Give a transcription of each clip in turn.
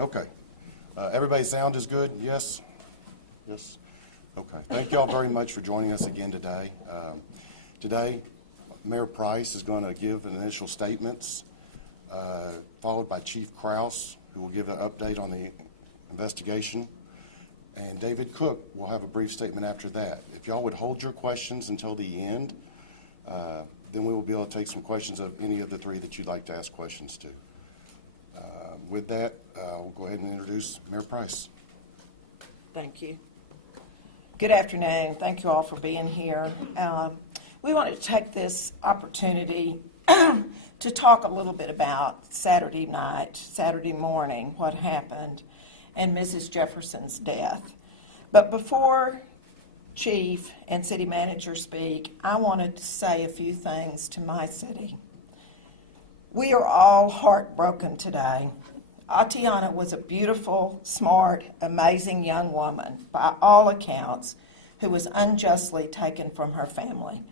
Okay. Everybody's sound is good? Yes? Yes? Okay. Thank you all very much for joining us again today. Today, Mayor Price is going to give initial statements, followed by Chief Kraus, who will give an update on the investigation. And David Cook will have a brief statement after that. If y'all would hold your questions until the end, then we will be able to take some questions of any of the three that you'd like to ask questions to. With that, we'll go ahead and introduce Mayor Price. Thank you. Good afternoon. Thank you all for being here. We wanted to take this opportunity to talk a little bit about Saturday morning, what happened, and Mrs. Jefferson's death. But before Chief and City Manager speak, I wanted to say a few things to my city. We are all heartbroken today. Atatiana was a beautiful, smart, amazing young woman, by all accounts, who was unjustly taken from her family.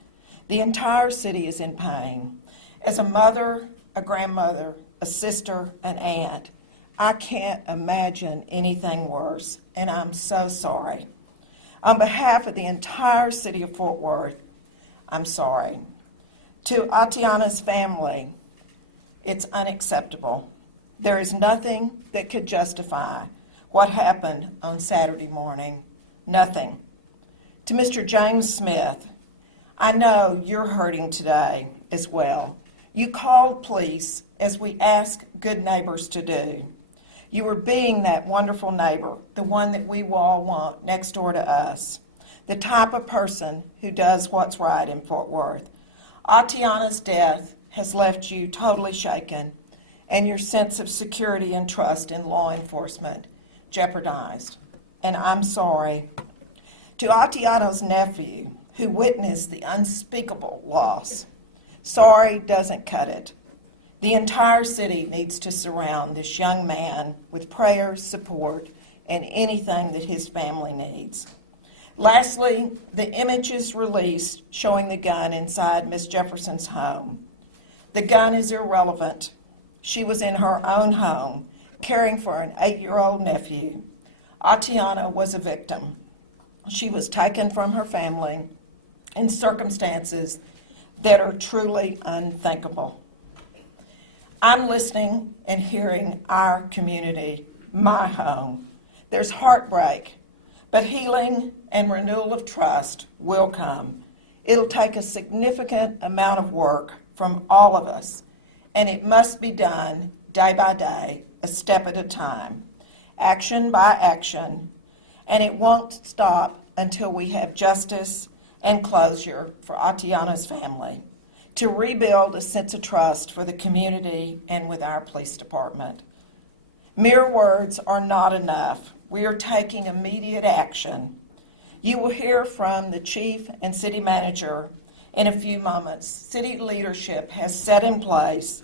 The entire city is in pain. As a mother, a grandmother, a sister, an aunt, I can't imagine anything worse, and I'm so sorry. On behalf of the entire city of Fort Worth, I'm sorry. To Atatiana's family, it's unacceptable. There is nothing that could justify what happened on Saturday morning. Nothing. To Mr. James Smith, I know you're hurting today as well. You called police as we ask good neighbors to do. You were being that wonderful neighbor, the one that we all want next door to us, the type of person who does what's right in Fort Worth. Atatiana's death has left you totally shaken and your sense of security and trust in law enforcement jeopardized. And I'm sorry. To Atatiana's nephew, who witnessed the unspeakable loss, sorry doesn't cut it. The entire city needs to surround this young man with prayers, support, and anything that his family needs. Lastly, the images released showing the gun inside Miss Jefferson's home. The gun is irrelevant. She was in her own home, caring for an 8-year-old nephew. Atatiana was a victim. She was taken from her family in circumstances that are truly unthinkable. I'm listening and hearing our community, my home. There's heartbreak, but healing and renewal of trust will come. It'll take a significant amount of work from all of us, and it must be done day by day, a step at a time, action by action, and it won't stop until we have justice and closure for Atatiana's family, to rebuild a sense of trust for the community and with our police department. Mere words are not enough. We are taking immediate action. You will hear from the chief and city manager in a few moments. City leadership has set in place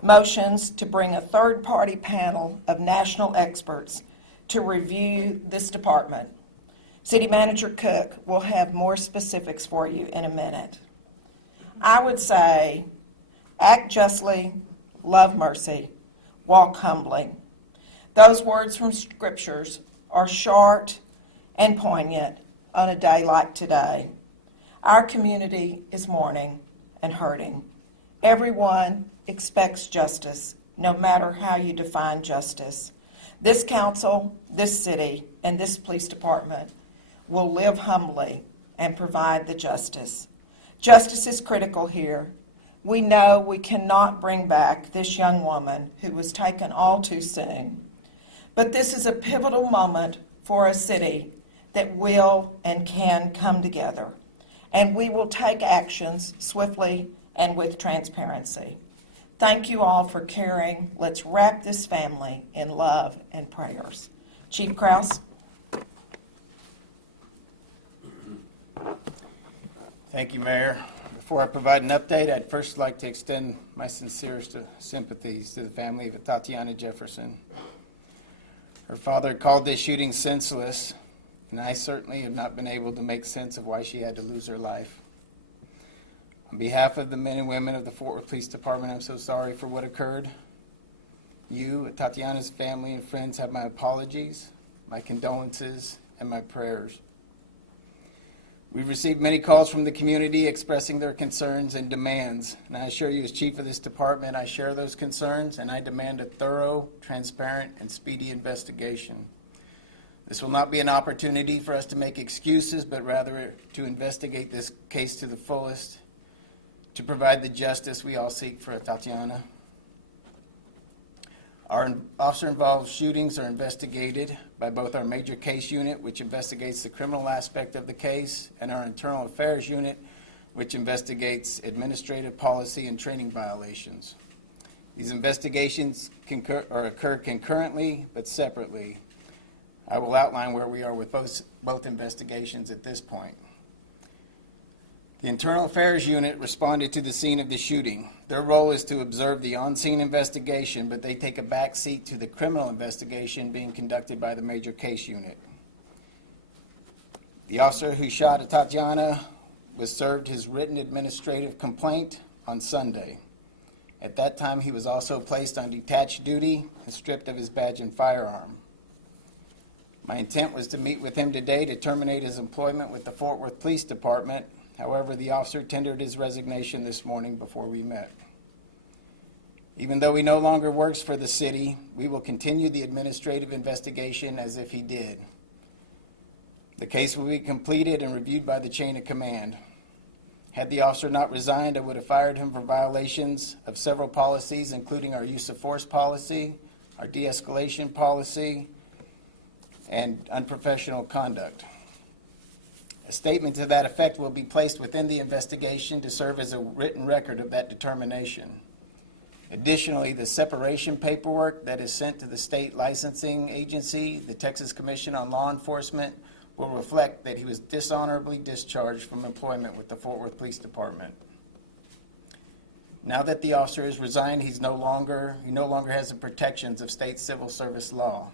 motions to bring a third-party panel of national experts to review this department. City Manager Cook will have more specifics for you in a minute. I would say, act justly, love mercy, walk humbly. Those words from scriptures are short and poignant on a day like today. Our community is mourning and hurting. Everyone expects justice, no matter how you define justice. This council, this city, and this police department will live humbly and provide the justice. Justice is critical here. We know we cannot bring back this young woman who was taken all too soon. But this is a pivotal moment for a city that will and can come together. And we will take actions swiftly and with transparency. Thank you all for caring. Let's wrap this family in love and prayers. Chief Kraus. Thank you, Mayor. Before I provide an update, I'd first like to extend my sincerest sympathies to the family of Atatiana Jefferson. Her father called this shooting senseless, and I certainly have not been able to make sense of why she had to lose her life. On behalf of the men and women of the Fort Worth Police Department, I'm so sorry for what occurred. you, Atatiana's family and friends, have my apologies, my condolences, and my prayers. We've received many calls from the community expressing their concerns and demands, and I assure you, as chief of this department, I share those concerns, and I demand a thorough, transparent, and speedy investigation. This will not be an opportunity for us to make excuses, but rather to investigate this case to the fullest, to provide the justice we all seek for Atatiana. Our officer-involved shootings are investigated by both our major case unit, which investigates the criminal aspect of the case, and our internal affairs unit, which investigates administrative policy and training violations. These investigations occur concurrently but separately. I will outline where we are with both investigations at this point. The Internal Affairs Unit responded to the scene of the shooting. Their role is to observe the on-scene investigation, but they take a back seat to the criminal investigation being conducted by the Major Case Unit. The officer who shot Atatiana was served his written administrative complaint on Sunday. At that time, he was also placed on detached duty and stripped of his badge and firearm. My intent was to meet with him today to terminate his employment with the Fort Worth Police Department. However, the officer tendered his resignation this morning before we met. Even though he no longer works for the city, we will continue the administrative investigation as if he did. The case will be completed and reviewed by the chain of command. Had the officer not resigned, I would have fired him for violations of several policies, including our use of force policy, our de-escalation policy, and unprofessional conduct. A statement to that effect will be placed within the investigation to serve as a written record of that determination. Additionally, the separation paperwork that is sent to the state licensing agency, the Texas Commission on Law Enforcement, will reflect that he was dishonorably discharged from employment with the Fort Worth Police Department. Now that the officer has resigned, he no longer has the protections of state civil service law.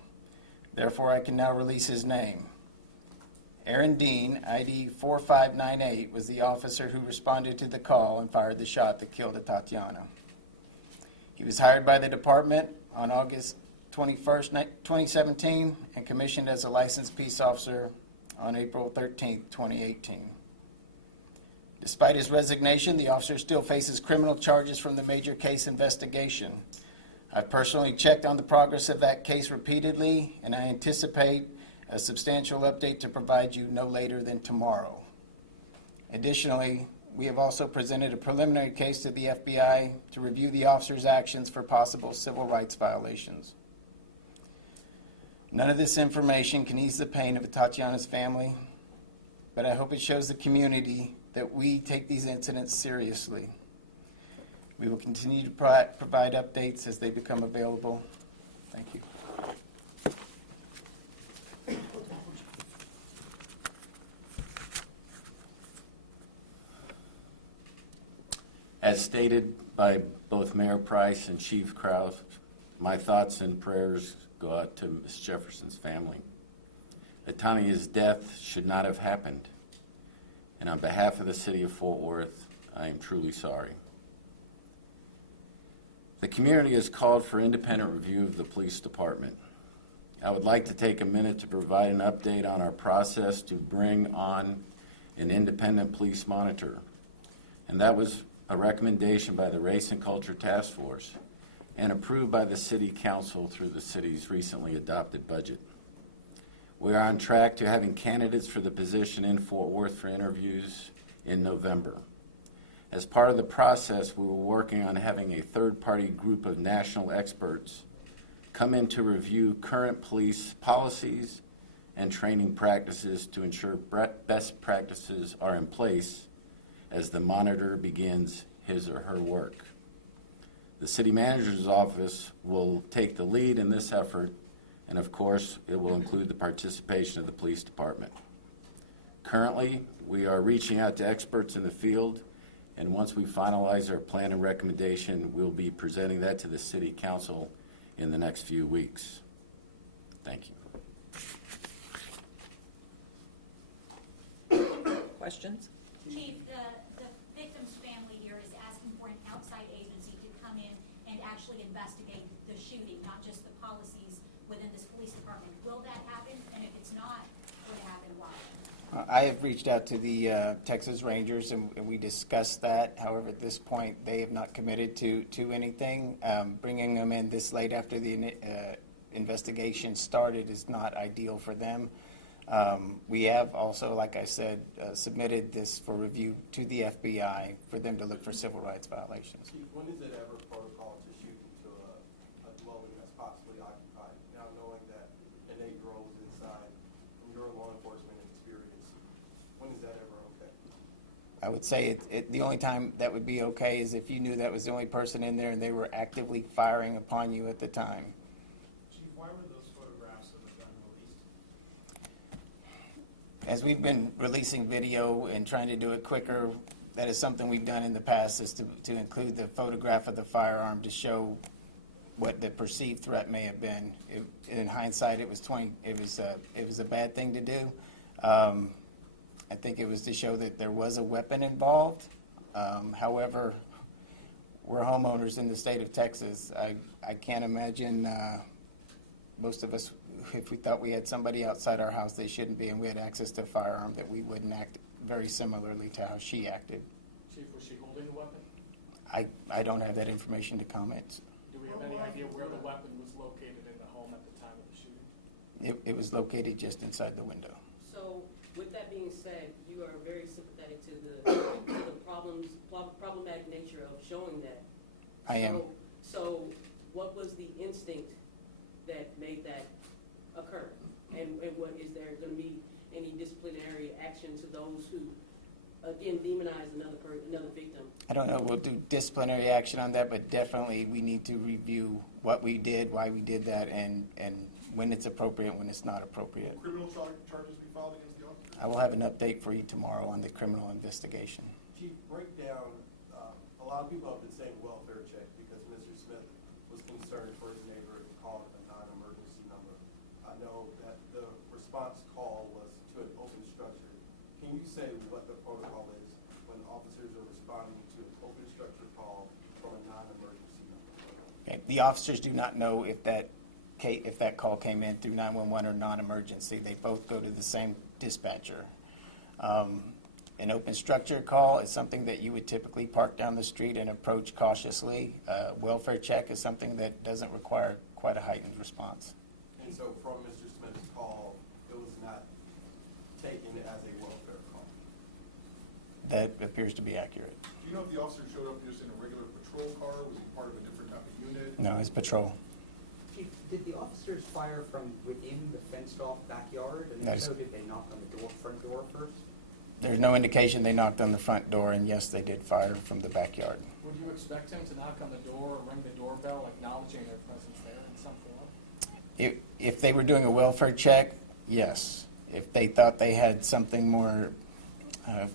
Therefore, I can now release his name. Aaron Dean, ID 4598, was the officer who responded to the call and fired the shot that killed Atatiana. He was hired by the department on August 21st, 2017, and commissioned as a licensed peace officer on April 13th, 2018. Despite his resignation, the officer still faces criminal charges from the major case investigation. I've personally checked on the progress of that case repeatedly, and I anticipate a substantial update to provide you no later than tomorrow. Additionally, we have also presented a preliminary case to the FBI to review the officer's actions for possible civil rights violations. None of this information can ease the pain of Atatiana's family, but I hope it shows the community that we take these incidents seriously. We will continue to provide updates as they become available. Thank you. As stated by both Mayor Price and Chief Krause, my thoughts and prayers go out to Ms. Jefferson's family. Atatiana's death should not have happened, and on behalf of the city of Fort Worth, I am truly sorry. The community has called for independent review of the police department. I would like to take a minute to provide an update on our process to bring on an independent police monitor, and that was a recommendation by the Race and Culture Task Force and approved by the City Council through the city's recently adopted budget. We are on track to having candidates for the position in Fort Worth for interviews in November. As part of the process, we were working on having a third-party group of national experts come in to review current police policies and training practices to ensure best practices are in place as the monitor begins his or her work. The city manager's office will take the lead in this effort, and of course, it will include the participation of the police department. Currently, we are reaching out to experts in the field, and once we finalize our plan and recommendation, we'll be presenting that to the city council in the next few weeks. Thank you. Questions? Chief, the victim's family here is asking for an outside agency to come in and actually investigate the shooting, not just the policies within this police department. Will that happen? And if it's not going to happen, why? I have reached out to the Texas Rangers, and we discussed that. However, at this point, they have not committed to anything. Bringing them in this late after the investigation started is not ideal for them. We have also, like I said, submitted this for review to the FBI for them to look for civil rights violations. Chief, when is it ever protocol to shoot into a dwelling that's possibly occupied? Now knowing that an 8-year-old is inside, from your law enforcement experience, when is that ever okay? I would say the only time that would be okay is if you knew that was the only person in there and they were actively firing upon you at the time. Chief, why were those photographs of the gun released? As we've been releasing video and trying to do it quicker, that is something we've done in the past, is to include the photograph of the firearm to show what the perceived threat may have been. In hindsight, it was a bad thing to do. I think it was to show that there was a weapon involved. However, we're homeowners in the state of Texas. I can't imagine most of us, if we thought we had somebody outside our house they shouldn't be, and we had access to a firearm, that we wouldn't act very similarly to how she acted. Chief, was she holding the weapon? I don't have that information to comment. Do we have any idea where the weapon was located in the home at the time of the shooting? It was located just inside the window. So, with that being said, you are very sympathetic to the problematic nature of showing that. I am. So, what was the instinct that made that occur? And what, is there going to be any disciplinary action to those who, again, demonize another victim? I don't know, we'll do disciplinary action on that, but definitely we need to review what we did, why we did that, and when it's appropriate, when it's not appropriate. Will criminal charges be filed against the officer? I will have an update for you tomorrow on the criminal investigation. Chief, break down, a lot of people have been saying welfare check because Mr. Smith was concerned for his neighbor and called a non-emergency number. I know that the response call was to an open structure. Can you say what the protocol is when officers are responding to an open structure call from a non-emergency number? Okay. The officers do not know if that call came in through 911 or non-emergency. They both go to the same dispatcher. An open structure call is something that you would typically park down the street and approach cautiously. Welfare check is something that doesn't require quite a heightened response. And so from Mr. Smith's call, it was not taken as a welfare call? That appears to be accurate. Do you know if the officer showed up just in a regular patrol car? Was he part of a different type of unit? No, it's patrol. Chief, did the officers fire from within the fenced-off backyard? And That if is- so, did they knock on the front door first? There's no indication they knocked on the front door, and yes, they did fire from the backyard. Would you expect him to knock on the door or ring the doorbell, acknowledging their presence there in some form? If they were doing a welfare check, yes. If they thought they had something more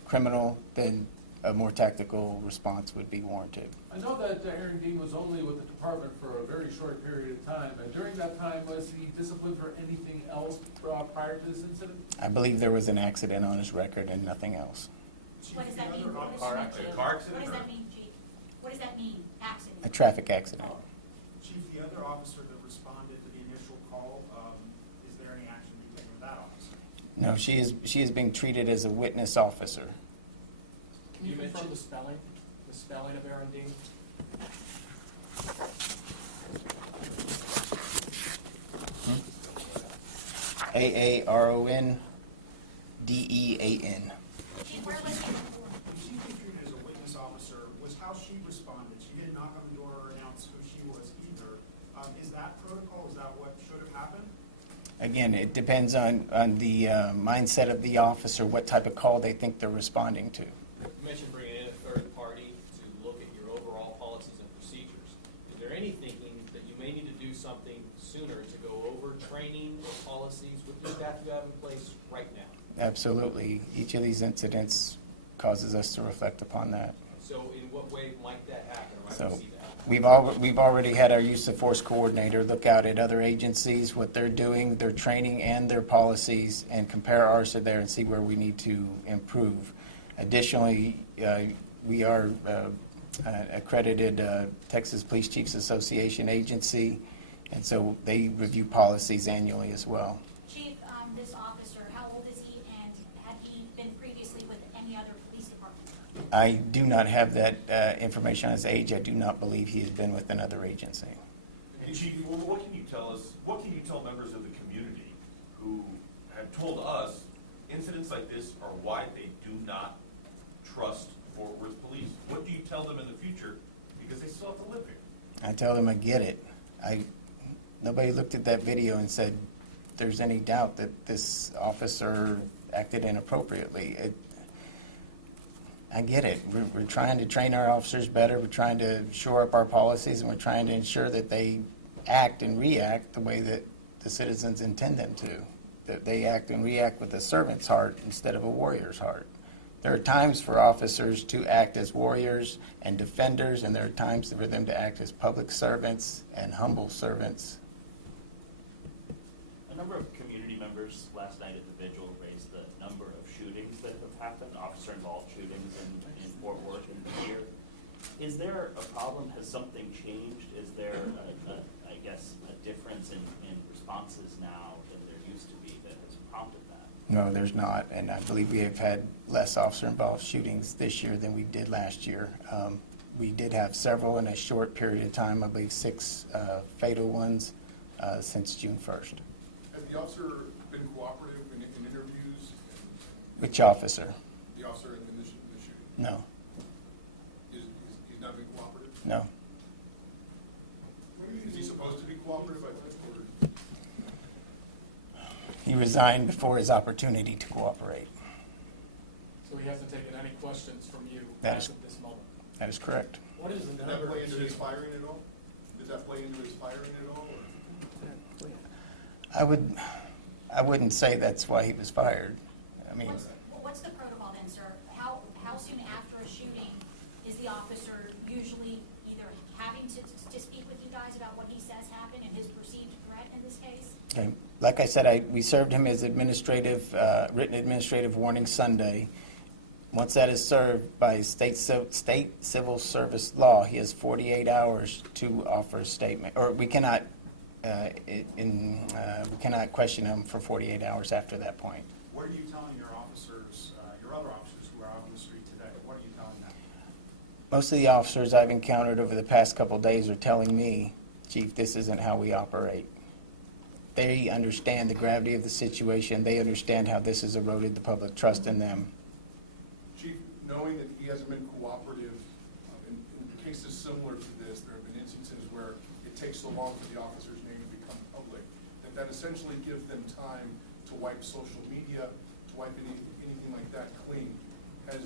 criminal, then a more tactical response would be warranted. I know that Aaron Dean was only with the department for a very short period of time, and during that time, was he disciplined for anything else prior to this incident? I believe there was an accident on his record and nothing else. What does that mean? Car What accident? does that mean, Chief? What does that mean, accident? A traffic accident. Chief, the other officer that responded to the initial call, is there any action being taken with that officer? No, she is being treated as a witness officer. Can you confirm the spelling of Aaron Dean? AARONDEAN. Chief, where was he before? She's being treated as a witness officer. Was how she responded. She didn't knock on the door or announce who she was either. Is that protocol? Is that what should have happened? Again, it depends on the mindset of the officer, what type of call they think they're responding to. You mentioned bringing in a third party to look at your overall policies and procedures. Is there any thinking that you may need to do something sooner to go over training or policies with the staff you have in place right now? Absolutely. Each of these incidents causes us to reflect upon that. So in what way might that happen, or might So we see that? we've already had our use of force coordinator look out at other agencies, what they're doing, their training and their policies, and compare ours to theirs and see where we need to improve. Additionally, we are accredited Texas Police Chiefs Association agency, and so they review policies annually as well. Chief, this officer, how old is he, and had he been previously with any other police department? I do not have that information on his age. I do not believe he has been with another agency. And Chief, what can you tell us, what can you tell members of the community who have told us incidents like this are why they do not trust Fort Worth police? What do you tell them in the future, because they still have to live here? I tell them I get it. Nobody looked at that video and said there's any doubt that this officer acted inappropriately. I get it. We're trying to train our officers better. We're trying to shore up our policies, and we're trying to ensure that they act and react the way that the citizens intend them to. That they act and react with a servant's heart instead of a warrior's heart. There are times for officers to act as warriors and defenders, and there are times for them to act as public servants and humble servants. A number of community members last night at the vigil raised the number of shootings that have happened, officer-involved shootings in Fort Worth and here. Is there a problem? Has something changed? Is there, I guess, a difference in responses now than there used to be that has prompted that? No, there's not, and I believe we have had less officer-involved shootings this year than we did last year. We did have several in a short period of time, I believe 6 fatal ones since June 1st. Has the officer been cooperative in interviews? Which officer? The officer in the shooting? No, He's not been cooperative? no. Is he supposed to be cooperative, I think, or? He resigned before his opportunity to cooperate. So he hasn't taken any questions from you That as is- of this moment? That is correct. What is the Did that number play of into his shootings? firing at all? Did that play into his firing at all? Or? I wouldn't say that's why he was fired. I mean, What's the protocol then, sir? How soon after a shooting is the officer usually either having to speak with you guys about what he says happened and his perceived threat in this case? okay, like I said, we served him his written administrative warning Sunday. Once that is served by state civil service law, he has 48 hours to offer a statement, or we cannot we cannot question him for 48 hours after that point. What are you telling your officers, your other officers who are out on the street today? What are you telling them? Most of the officers I've encountered over the past couple of days are telling me, Chief, this isn't how we operate. They understand the gravity of the situation. They understand how this has eroded the public trust in them. Chief, knowing that he hasn't been cooperative, in cases similar to this, there have been instances where it takes so long for the officer's name to become public, that essentially gives them time to wipe social media, to wipe anything like that clean. Have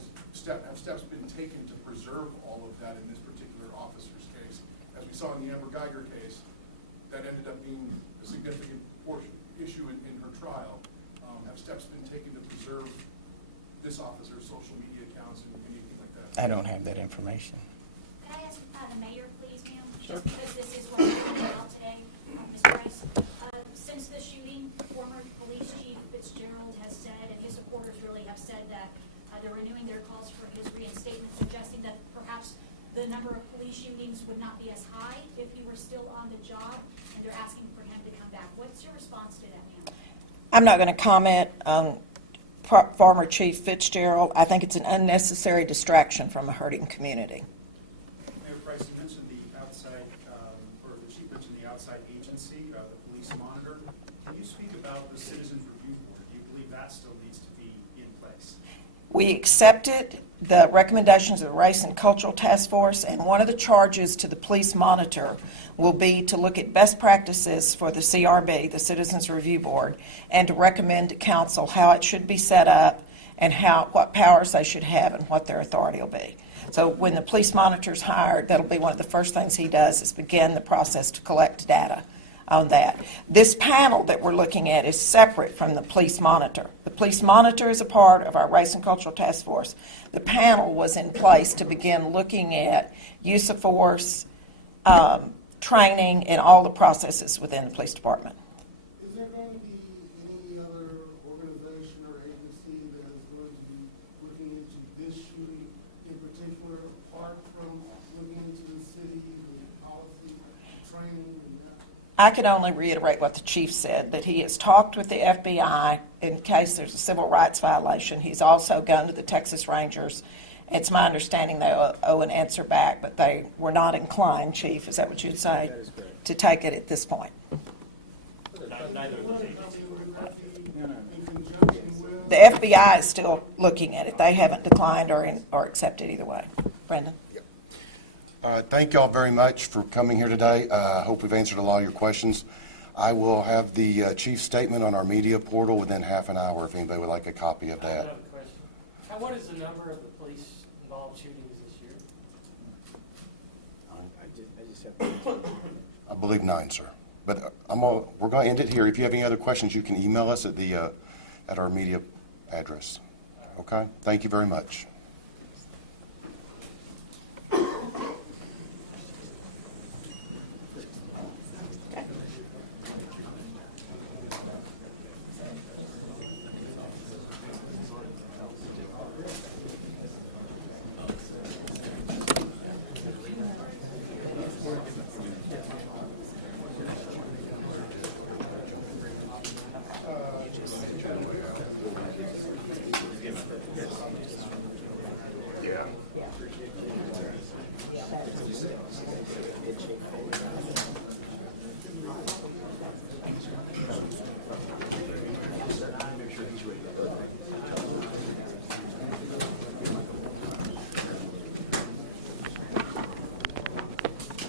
steps been taken to preserve all of that in this particular officer's case? As we saw in the Amber Geiger case, that ended up being a significant issue in her trial. Have steps been taken to preserve this officer's social media accounts and anything like that? I don't have that information. Could I ask the mayor, please, ma'am? Just because this is what we're talking about today, Ms. Price. Since the shooting, former police chief Fitzgerald has said, and his supporters really have said that they're renewing their calls for his reinstatement, suggesting that perhaps the number of police shootings would not be as high if he were still on the job, and they're asking for him to come back. What's your response to that, ma'am? I'm not going to comment on former Chief Fitzgerald. I think it's an unnecessary distraction from a hurting community. Mayor Price, you mentioned the outside, or the chief mentioned the outside agency, the police monitor. Can you speak about the Citizens Review Board? Do you believe that still needs to be in place? We accepted the recommendations of the Race and Cultural Task Force, and one of the charges to the police monitor will be to look at best practices for the CRB, the Citizens Review Board, and to recommend to council how it should be set up and what powers they should have and what their authority will be. So when the police monitor's hired, that'll be one of the first things he does is begin the process to collect data on that. This panel that we're looking at is separate from the police monitor. The police monitor is a part of our Race and Cultural Task Force. The panel was in place to begin looking at use of force, training, and all the processes within the police department. Is there going to be any other organization or agency that is going to be looking into this shooting in particular, apart from I can only reiterate what the chief said, that he has talked with the FBI in case there's a civil rights violation. He's also gone to the Texas Rangers. It's my understanding they owe an answer back, but they were not inclined, Chief, is that what you'd say? That is correct. To take it at this point. Neither of those agencies were required. In conjunction with? The FBI is still looking at it. They haven't declined or accepted either way. Brendan? Thank y'all very much for coming here today. I hope we've answered a lot of your questions. I will have the chief's statement on our media portal within half an hour if anybody would like a copy of I have that. a question. What is the number of the police-involved shootings this year? I believe 9, sir. But we're going to end it here. If you have any other questions, you can email us at our media address. Okay? Thank you very much.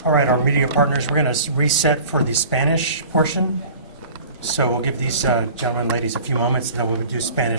All right, our media partners, we're going to reset for the Spanish portion. So we'll give these gentlemen and ladies a few moments, and then we'll do Spanish.